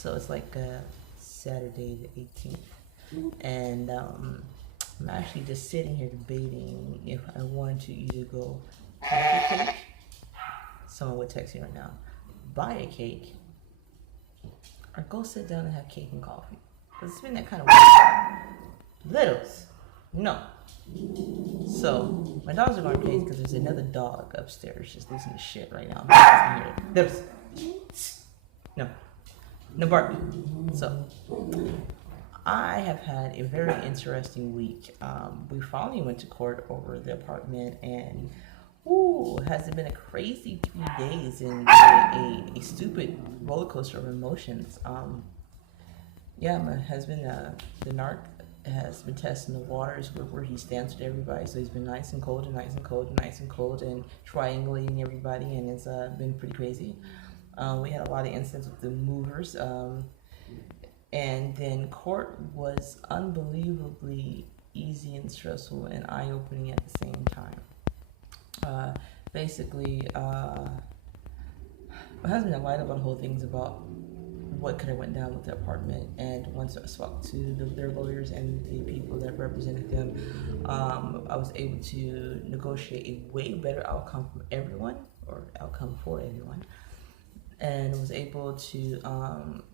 So it's like Saturday the 18th, and I'm actually just sitting here debating if I want to either go make a cake. Someone would text me right now. Buy a cake, or go sit down and have cake and coffee. Cause it's been that kind of week. Littles, no. So my dogs are going crazy because there's another dog upstairs just losing his shit right now. Littles, no, no bark. So I have had a very interesting week. We finally went to court over the apartment, and has it been a crazy 3 days and a stupid roller coaster of emotions. Yeah, my husband, the narc, has been testing the waters where he stands with everybody. So he's been nice and cold and nice and cold and nice and cold and triangulating everybody, and it's been pretty crazy. We had a lot of incidents with the movers. And then court was unbelievably easy and stressful and eye-opening at the same time. Basically, my husband and I lied about the whole things about what could have went down with the apartment, and once I spoke to their lawyers and the people that represented them, I was able to negotiate a way better outcome from everyone, or outcome for everyone, and was able to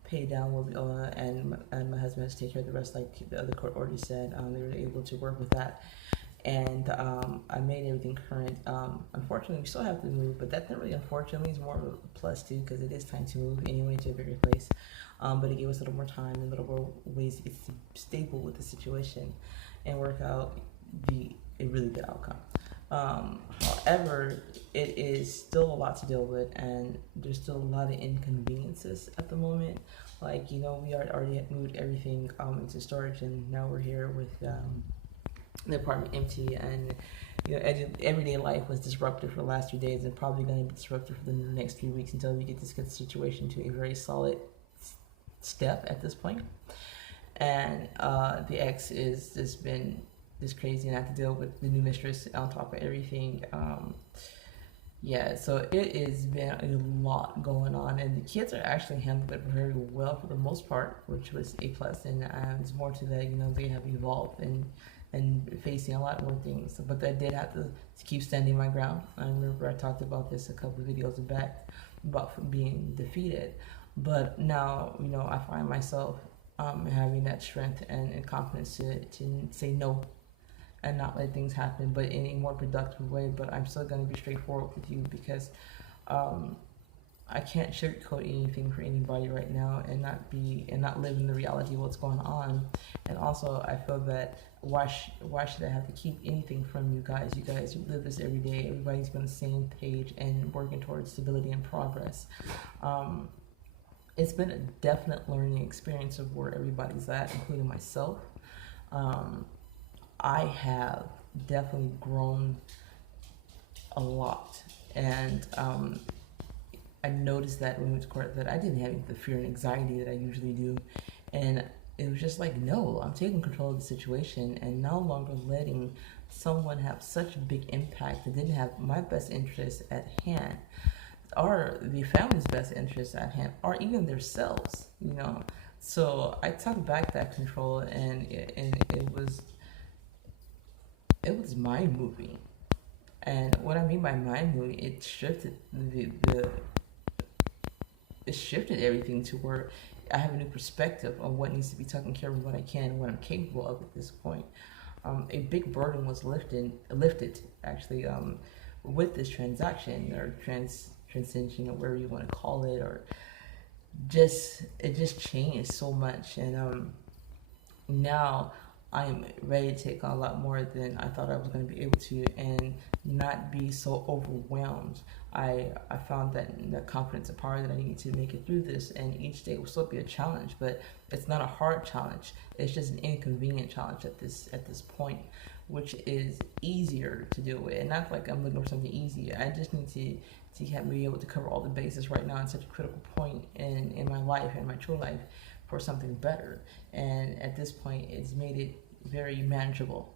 pay down what we owe, and my husband has to take care of the rest, like the other court already said. They were able to work with that, and I made everything current. Unfortunately, we still have to move, but that's not really unfortunately. It's more of a plus too, because it is time to move anyway to a bigger place. But it gave us a little more time and a little more ways to get stable with the situation and work out a really good outcome. However, it is still a lot to deal with, and there's still a lot of inconveniences at the moment. Like, we already moved everything into storage, and now we're here with the apartment empty, and everyday life was disrupted for the last 3 days, and probably going to be disrupted for the next few weeks until we get this situation to a very solid step at this point. And the ex is just been this crazy, and I have to deal with the new mistress on top of everything. So it has been a lot going on, and the kids are actually handled it very well for the most part, which was a plus. And it's more to that, they have evolved and facing a lot more things. But I did have to keep standing my ground. I remember I talked about this a couple of videos back about being defeated. But now, I find myself having that strength and confidence to say no and not let things happen, but in a more productive way. But I'm still going to be straightforward with you, because I can't sugarcoat anything for anybody right now, and not live in the reality of what's going on. And also, I feel that why should I have to keep anything from you guys? You guys live this every day. Everybody's on the same page and working towards stability and progress. It's been a definite learning experience of where everybody's at, including myself. I have definitely grown a lot, and I noticed that when we went to court that I didn't have the fear and anxiety that I usually do, and it was just like, no, I'm taking control of the situation and no longer letting someone have such a big impact that didn't have my best interest at hand, or the family's best interest at hand, or even themselves, So I took back that control, and it was mind moving. And what I mean by mind moving, it shifted it shifted everything to where I have a new perspective on what needs to be taken care of, what I can, and what I'm capable of at this point. A big burden was lifted actually, with this transaction, or transition, or whatever you want to call it, or it just changed so much. And now I'm ready to take on a lot more than I thought I was going to be able to, and not be so overwhelmed. I found that the confidence and power that I need to make it through this, and each day will still be a challenge, but it's not a hard challenge. It's just an inconvenient challenge at this point, which is easier to deal with. And not like I'm looking for something easy. I just need to be able to cover all the bases right now in such a critical point in my life, in my true life, for something better. And at this point, it's made it very manageable,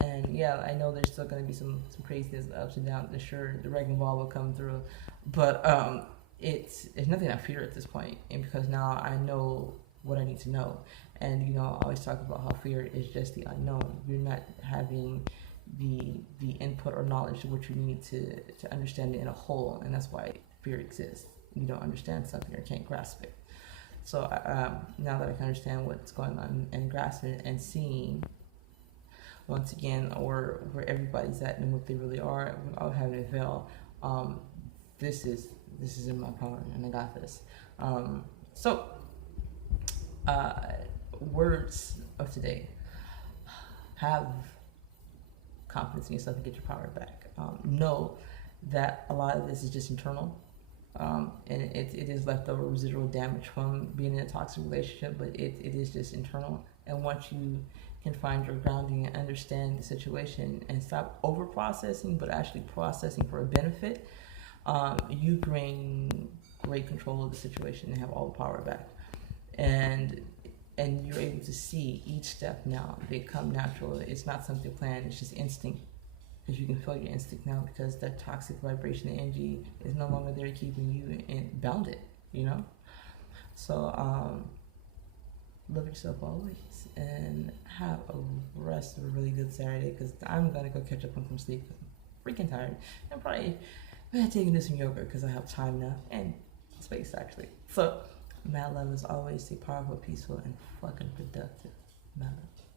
And yeah, I know there's still going to be some craziness, ups and downs. Sure, the wrecking ball will come through, but there's nothing I fear at this point, and because now I know what I need to know. And I always talk about how fear is just the unknown. You're not having the input or knowledge of what you need to understand it in a whole, and that's why fear exists. You don't understand something or can't grasp it. So now that I can understand what's going on and grasp it and seeing once again, or where everybody's at and what they really are without having to fail, this is in my power, and I got this. So words of today: have confidence in yourself and get your power back. Know that a lot of this is just internal, and it is leftover residual damage from being in a toxic relationship, but it is just internal. And once you can find your grounding and understand the situation and stop over processing, but actually processing for a benefit, you gain great control of the situation and have all the power back. And you're able to see each step now. They come natural. It's not something planned. It's just instinct. Because you can feel your instinct now, because that toxic vibration and energy is no longer there keeping you bounded, So love yourself always, and have a rest of a really good Saturday, because I'm going to go catch up on some sleep. I'm freaking tired. I'm probably take and do some yoga because I have time now and space, actually. So, mad love as always. Stay powerful, peaceful, and fucking productive. Mad love.